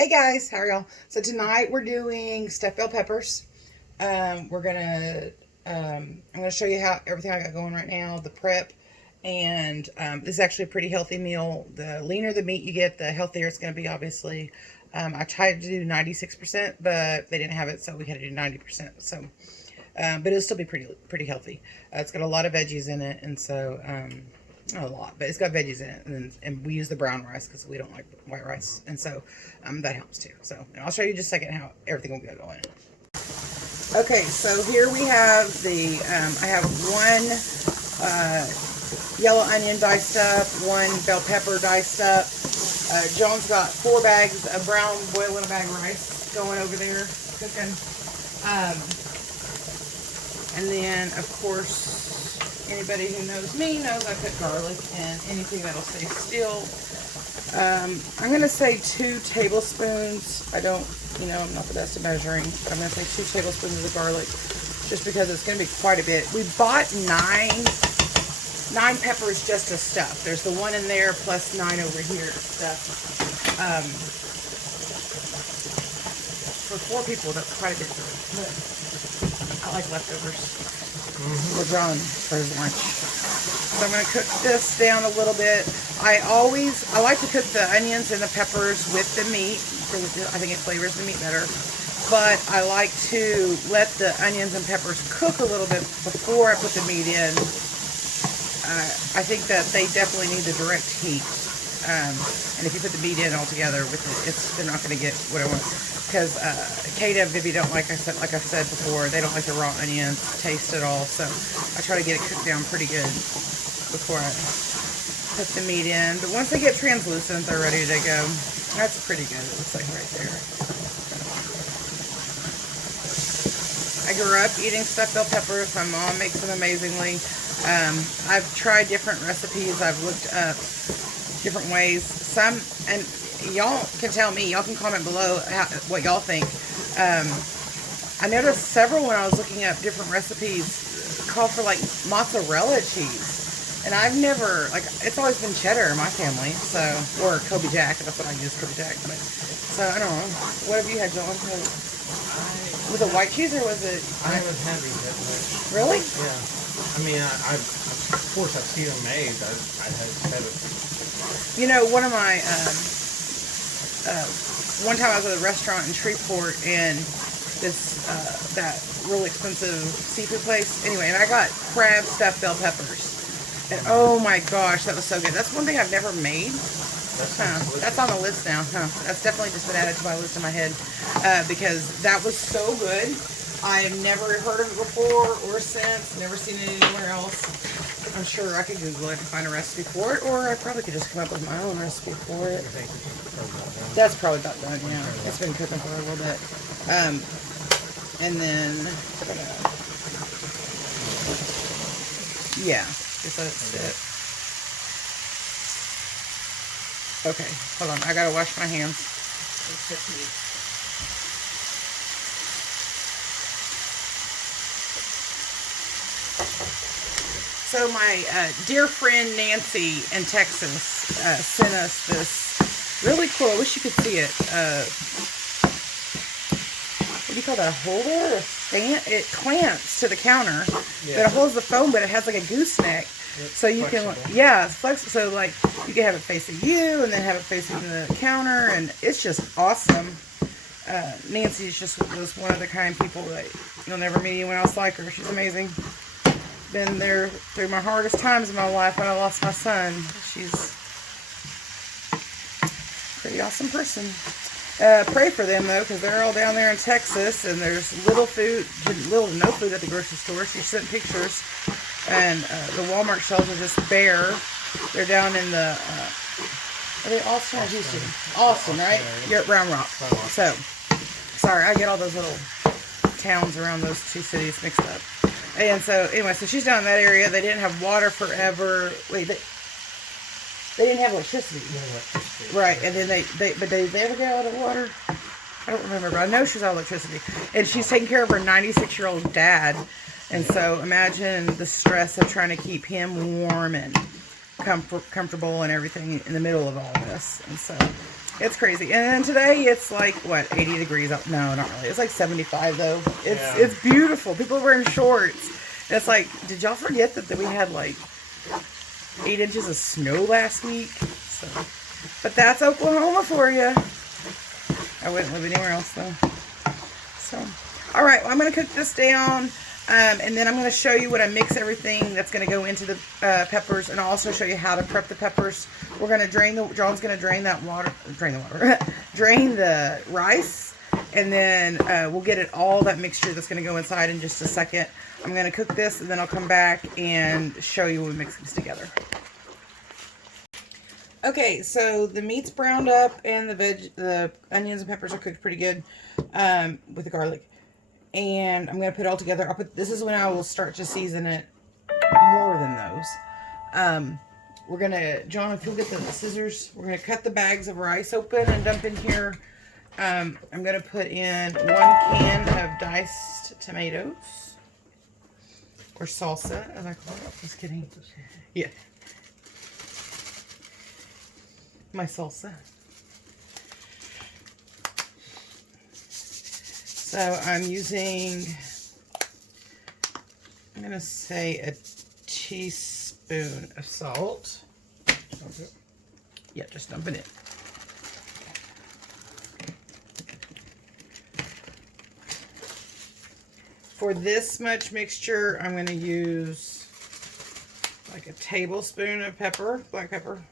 Hey guys, how are y'all? So tonight we're doing stuffed bell peppers. I'm gonna show you how everything I got going right now, the prep, and this is actually a pretty healthy meal. The leaner the meat you get, the healthier it's gonna be. Obviously, I tried to do 96%, but they didn't have it, so we had to do 90%. So, but it'll still be pretty healthy. It's got a lot of veggies in it, and so. Not a lot, but it's got veggies in it, and we use the brown rice because we don't like white rice, and so that helps too. So, and I'll show you just a second how everything will go going. Okay, so here we have the I have one yellow onion diced up, one bell pepper diced up. Joan's got 4 bags of brown boiling a bag of rice going over there cooking, and then of course. Anybody who knows me knows I put garlic and anything that'll stay still. I'm going to say 2 tablespoons. I'm not the best at measuring. I'm going to say 2 tablespoons of the garlic just because it's going to be quite a bit. We bought 9 peppers just to stuff. There's the one in there plus 9 over here to stuff. For 4 people, that's quite a bit. But I like leftovers. We're drawing for his lunch. So I'm going to cook this down a little bit. I like to cook the onions and the peppers with the meat. I think it flavors the meat better. But I like to let the onions and peppers cook a little bit before I put the meat in. I think that they definitely need the direct heat. And if you put the meat in all together with it, they're not going to get what I want. Because Kata and Vivi don't like I said before, they don't like the raw onions taste at all. So I try to get it cooked down pretty good before I put the meat in. But once they get translucent, they're ready to go. That's pretty good. It looks like right there. I grew up eating stuffed bell peppers. My mom makes them amazingly. I've tried different recipes. I've looked up different ways. And y'all can tell me, y'all can comment below what y'all think. I noticed several when I was looking up different recipes call for like mozzarella cheese. And I've never, it's always been cheddar in my family, so, or Kobe Jack, that's what I use, Kobe Jack. But, so, I don't know. What have you had, John? Was it white cheese or was it? I haven't had these yet. Really? Yeah. I mean, of course I've seen them made. I had cheddar. You know, one of my, one time I was at a restaurant in Shreveport and that really expensive seafood place. Anyway, and I got crab stuffed bell peppers. And oh my gosh, that was so good. That's one thing I've never made. That's on the list now. That's definitely just been added to my list in my head because that was so good. I have never heard of it before or since. Never seen it anywhere else. I'm sure I could Google it and find a recipe for it, or I probably could just come up with my own recipe for it. That's probably about done, yeah. It's been cooking for a little bit. And then, yeah, just let it sit. Okay, hold on. I gotta wash my hands. So my dear friend Nancy in Texas sent us this really cool, I wish you could see it, what do you call that, a holder or a stand? It clamps to the counter, yeah. But it holds the phone, but it has like a gooseneck. So you can, yeah, it's flexible. So like you can have it facing you and then have it facing the counter, and it's just awesome. Nancy was one of the kind people that you'll never meet anyone else like her. She's amazing. Been there through my hardest times in my life when I lost my son. She's a pretty awesome person. Pray for them though, because they're all down there in Texas, and there's little to no food at the grocery store. She sent pictures, and the Walmart shelves are just bare. They're down in the. Are they Austin or Houston? Austin, right? You're at Round Rock. So, sorry, I get all those little towns around those 2 cities mixed up. And so, anyway, so she's down in that area. They didn't have water forever. Wait, they didn't have electricity. No electricity. Right, and then but did they ever get out of water? I don't remember, but I know she's out of electricity. And she's taking care of her 96-year-old dad. And so, imagine the stress of trying to keep him warm and comfortable and everything in the middle of all this. And so, It's crazy. And then today it's like, what, 80 degrees out? No, not really. It's like 75 though. It's beautiful. People are wearing shorts. And it's like, did y'all forget that we had like 8 inches of snow last week? So, but that's Oklahoma for you. I wouldn't live anywhere else though. So, all right, well, I'm going to cook this down. And then I'm going to show you when I mix everything that's going to go into the peppers, and I'll also show you how to prep the peppers. We're going to John's going to drain the rice, and then we'll get it all that mixture that's going to go inside in just a second. I'm going to cook this, and then I'll come back and show you when we mix these together. Okay, so the meat's browned up, and the onions and peppers are cooked pretty good with the garlic. And I'm going to put it all together. This is when I will start to season it more than those. We're going to, John, if you'll get the scissors, we're going to cut the bags of rice open and dump in here. I'm going to put in 1 can of diced tomatoes. Or salsa, as I call it. Just kidding. Yeah. My salsa. So I'm using, I'm going to say a teaspoon of salt. Okay. Yeah, just dump it in. For this much mixture, I'm going to use like a tablespoon of pepper, black pepper.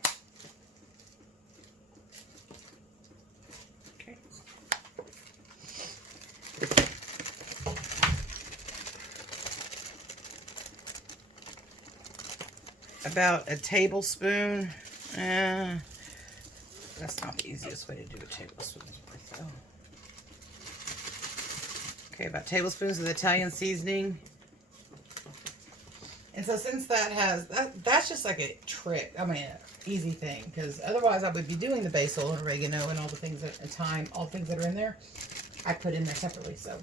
About a tablespoon. That's not the easiest way to do a tablespoon worth though. Okay, about tablespoons of Italian seasoning. And so since that has, that's just like a trick, I mean, an easy thing, because otherwise I would be doing the basil and oregano and all the things that, and thyme, all the things that are in there, I put in there separately, so.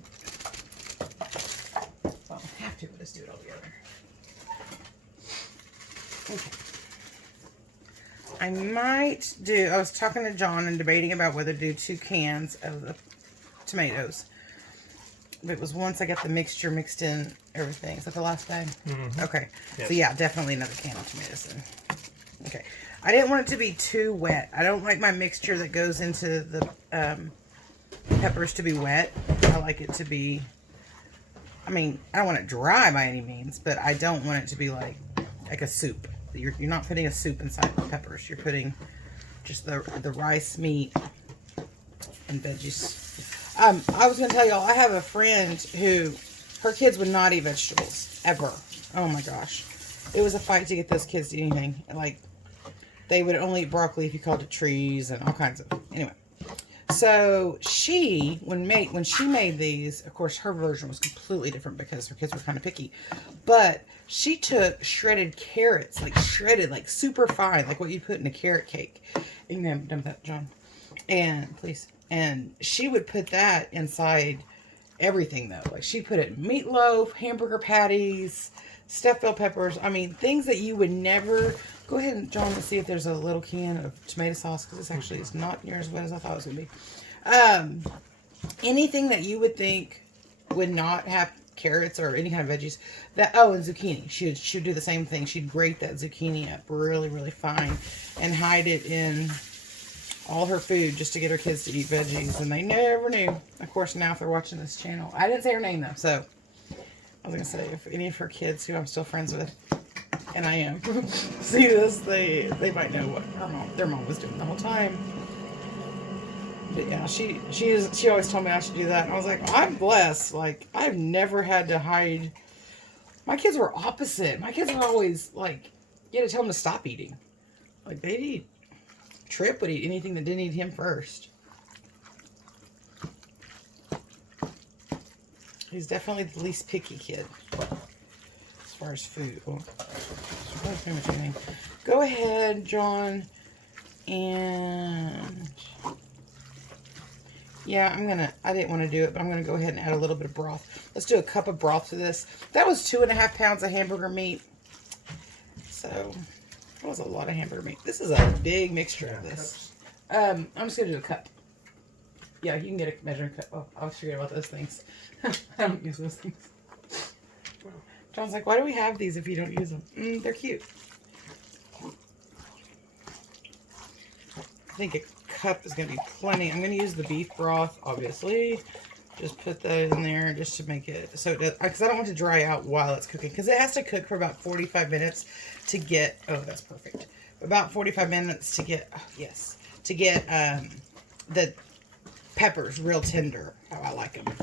Well, I don't have to, but let's do it all together. Okay. I might do, I was talking to John and debating about whether to do 2 cans of the tomatoes. But it was once I got the mixture mixed in everything. Is that the last bag? Mm-hmm. Okay. Yes. So yeah, definitely another can of tomatoes then. Okay. I didn't want it to be too wet. I don't like my mixture that goes into the peppers to be wet. I like it to be, I mean, I don't want it dry by any means, but I don't want it to be like a soup. You're not putting a soup inside the peppers. You're putting just the rice, meat, and veggies. I was going to tell y'all, I have a friend who, her kids would not eat vegetables, ever. Oh my gosh. It was a fight to get those kids to eat anything. Like, they would only eat broccoli if you called it trees and all kinds of, anyway. So, when she made these, of course, her version was completely different because her kids were kind of picky. But she took shredded carrots, like shredded, like super fine, like what you put in a carrot cake. You can dump that, John. And, please. And she would put that inside everything, though. Like, she put it in meatloaf, hamburger patties, stuffed bell peppers. I mean, things that you would never... Go ahead and, John, let's see if there's a little can of tomato sauce, because it's not near as wet as I thought it was going to be. Anything that you would think would not have carrots or any kind of veggies. And zucchini. She'd do the same thing. She'd grate that zucchini up really, really fine and hide it in all her food just to get her kids to eat veggies, and they never knew. Of course, now if they're watching this channel, I didn't say her name though, so I was gonna say if any of her kids who I'm still friends with, and I am, see this, they might know what their mom was doing the whole time. But yeah, she always told me I should do that, and I was like, I'm blessed. Like, I've never had to hide. My kids were opposite. My kids were always like, you had to tell them to stop eating. Like, they'd eat. Trip would eat anything that didn't eat him first. He's definitely the least picky kid as far as food. Go ahead, John, and yeah, I didn't want to do it, but I'm gonna go ahead and add a little bit of broth. Let's do a cup of broth to this. That was 2.5 pounds of hamburger meat. So that was a lot of hamburger meat. This is a big mixture of this. I'm just gonna do a cup. Yeah, you can get a measuring cup. Oh, I was forgetting about those things. I don't use those things. John's like, why do we have these if you don't use them? They're cute. I think a cup is going to be plenty. I'm going to use the beef broth, obviously. Just put that in there just to make it so it does, because I don't want it to dry out while it's cooking, because it has to cook for about 45 minutes to get, oh, that's perfect. About 45 minutes to get, oh, yes, to get the peppers real tender, how I like them.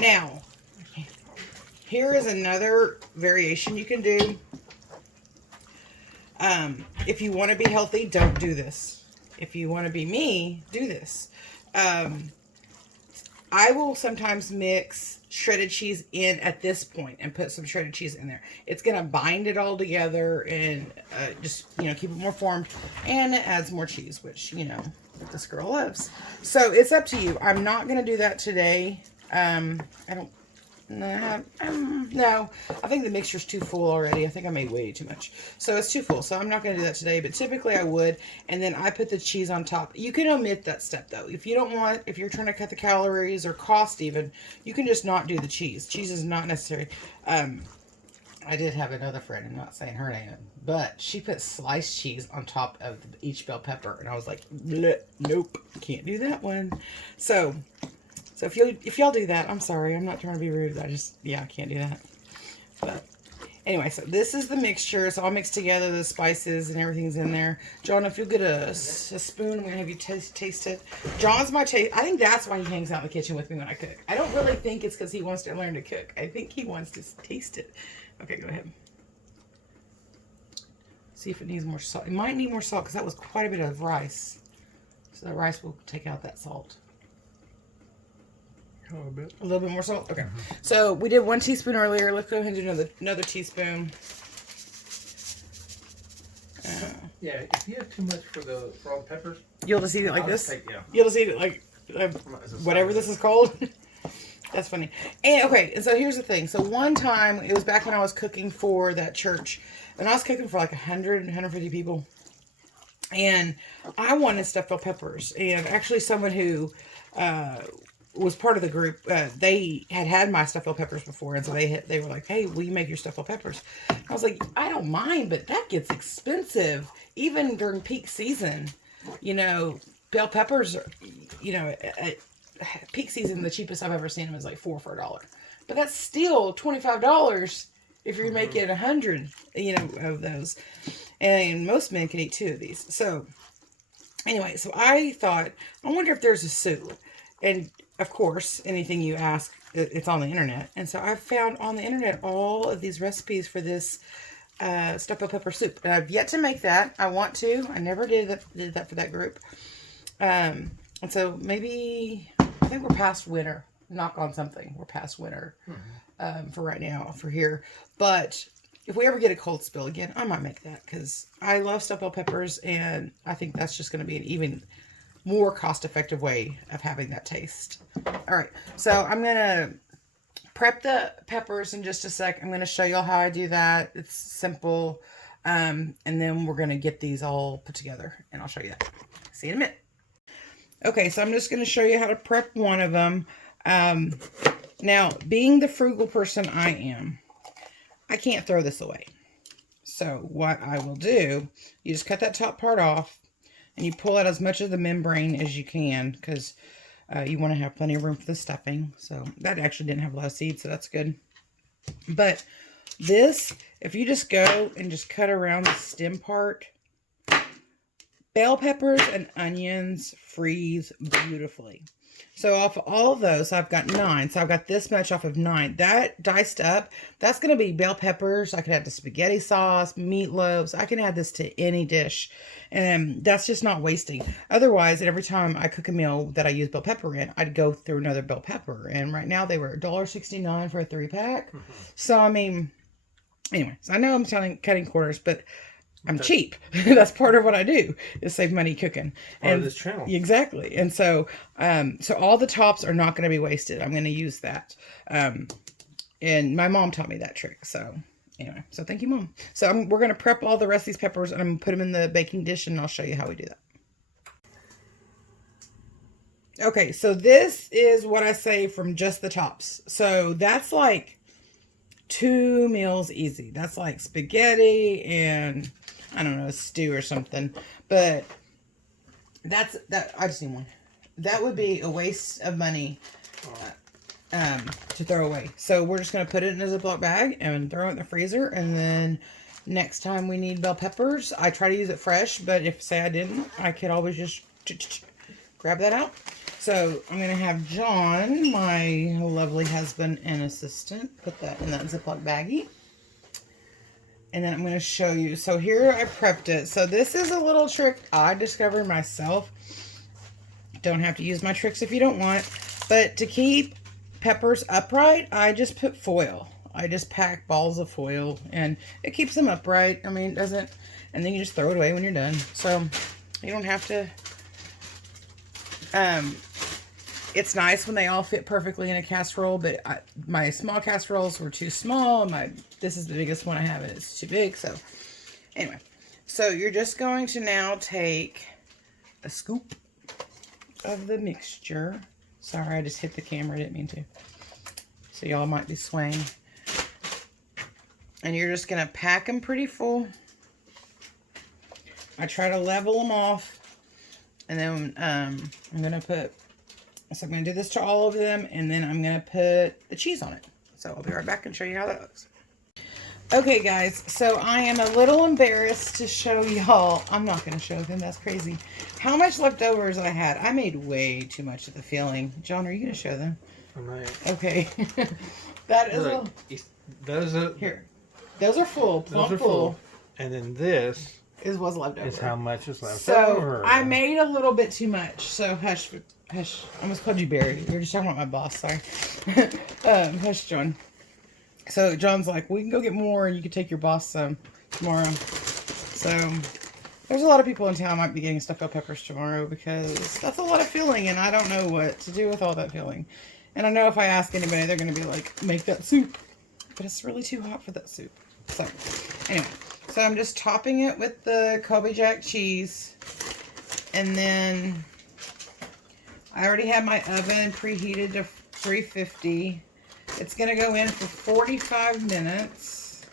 Now, here is another variation you can do. If you want to be healthy, don't do this. If you want to be me, do this. I will sometimes mix shredded cheese in at this point and put some shredded cheese in there. It's going to bind it all together and just, you know, keep it more formed. And it adds more cheese, which, you know, this girl loves. So it's up to you. I'm not going to do that today. No, I think the mixture's too full already. I think I made way too much. So it's too full. So I'm not going to do that today, but typically I would. And then I put the cheese on top. You can omit that step though. If you don't want, if you're trying to cut the calories or cost even, you can just not do the cheese. Cheese is not necessary. I did have another friend, I'm not saying her name, but she put sliced cheese on top of each bell pepper. And I was like, nope, can't do that one. So if y'all do that, I'm sorry. I'm not trying to be rude. I can't do that. But anyway, so this is the mixture. It's all mixed together. The spices and everything's in there. John, if you'll get a spoon, I'm going to have you taste it. John's my taste. I think that's why he hangs out in the kitchen with me when I cook. I don't really think it's because he wants to learn to cook. I think he wants to taste it. Okay, go ahead. See if it needs more salt. It might need more salt because that was quite a bit of rice. So the rice will take out that salt. A little bit more salt. Okay. So we did 1 teaspoon earlier. Let's go ahead and do another teaspoon. Yeah, if you have too much for all the peppers, you'll just eat it like this. Yeah. You'll just eat it like whatever this is called. That's funny. And okay, and so here's the thing. So one time, it was back when I was cooking for that church, and I was cooking for like 150 people, and I wanted stuffed bell peppers. And actually, someone who was part of the group, they had my stuffed bell peppers before, and so they were like, hey, will you make your stuffed bell peppers? I was like, I don't mind, but that gets expensive even during peak season. You know, bell peppers are, you know, at peak season, the cheapest I've ever seen them is like $4 for $1, but that's still $25 if you're making 100, you know, of those. And most men can eat 2 of these. So anyway, so I thought, I wonder if there's a soup. And of course, anything you ask, it's on the internet. And so I've found on the internet all of these recipes for this stuffed bell pepper soup. And I've yet to make that. I want to. I never did that for that group. And so maybe, I think we're past winter. Knock on something. We're past winter for right now, for here. But if we ever get a cold spill again, I might make that because I love stuffed bell peppers. And I think that's just going to be an even more cost-effective way of having that taste. All right, so I'm gonna prep the peppers in just a sec. I'm gonna show y'all how I do that. It's simple, and then we're gonna get these all put together, and I'll show you that. See you in a minute. Okay, so I'm just gonna show you how to prep one of them. Now, being the frugal person I am, I can't throw this away. So what I will do, you just cut that top part off, and you pull out as much of the membrane as you can because you want to have plenty of room for the stuffing. So that actually didn't have a lot of seeds, so that's good. But this, if you just go and just cut around the stem part, bell peppers and onions freeze beautifully. So off of all of those, I've got 9. So I've got this much off of 9. That diced up, that's going to be bell peppers. I could add to spaghetti sauce, meatloaves. I can add this to any dish. And that's just not wasting. Otherwise, every time I cook a meal that I use bell pepper in, I'd go through another bell pepper. And right now they were $1.69 for a 3-pack. So, I mean, anyway. So I know I'm cutting corners, but I'm cheap. That's part of what I do, is save money cooking. Part of this channel. Exactly. And so, so all the tops are not going to be wasted. I'm going to use that. And my mom taught me that trick. So anyway, so thank you, Mom. So we're going to prep all the rest of these peppers, and I'm going to put them in the baking dish, and I'll show you how we do that. Okay, so this is what I say from just the tops. So that's like 2 meals easy. That's like spaghetti and I don't know, a stew or something. But that's that. I just need one. That would be a waste of money to throw away. So we're just gonna put it in a Ziploc bag and throw it in the freezer. And then next time we need bell peppers, I try to use it fresh. But if say I didn't, I could always just grab that out. So I'm gonna have John, my lovely husband and assistant, put that in that Ziploc baggie. And then I'm going to show you. So here I prepped it. So this is a little trick I discovered myself. Don't have to use my tricks if you don't want. But to keep peppers upright, I just put foil. I just pack balls of foil and it keeps them upright. I mean, it doesn't, and then you just throw it away when you're done. So you don't have to, it's nice when they all fit perfectly in a casserole, but my small casseroles were too small. This is the biggest one I have, and it's too big. So anyway, so you're just going to now take a scoop of the mixture. Sorry, I just hit the camera. I didn't mean to. So y'all might be swaying. And you're just going to pack them pretty full. I try to level them off. And then I'm going to put... So I'm going to do this to all of them, and then I'm going to put the cheese on it. So I'll be right back and show you how that looks. Okay, guys, so I am a little embarrassed to show y'all. I'm not going to show them. That's crazy. How much leftovers I had. I made way too much of the filling. John, are you going to show them? I might. Okay. That is Look, those are... Here. Those are full. Those are full. And then this... was left over. Is how much is left so over. I made a little bit too much. So hush, hush. I almost called you Barry. We were just talking about my boss. Sorry. Hush, John. So John's like, we can go get more, and you can take your boss some tomorrow. So there's a lot of people in town might be getting stuffed bell peppers tomorrow because that's a lot of filling, and I don't know what to do with all that filling. And I know if I ask anybody, they're going to be like, make that soup. But it's really too hot for that soup. So anyway. So I'm just topping it with the Kobe Jack cheese. And then I already have my oven preheated to 350. It's going to go in for 45 minutes.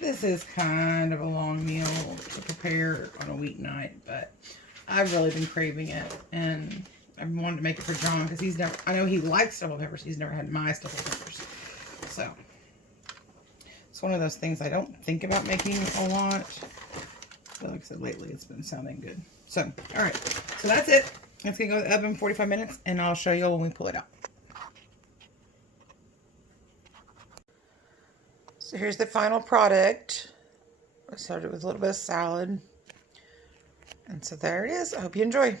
This is kind of a long meal to prepare on a weeknight, but I've really been craving it. And I wanted to make it for John because he's never, I know he likes stuffed bell peppers. He's never had my stuffed bell peppers. So it's one of those things I don't think about making a lot. But like I said, lately it's been sounding good. So, all right. So that's it. It's going to go in the oven 45 minutes, and I'll show you when we pull it out. So here's the final product. I started with a little bit of salad. And so there it is. I hope you enjoy.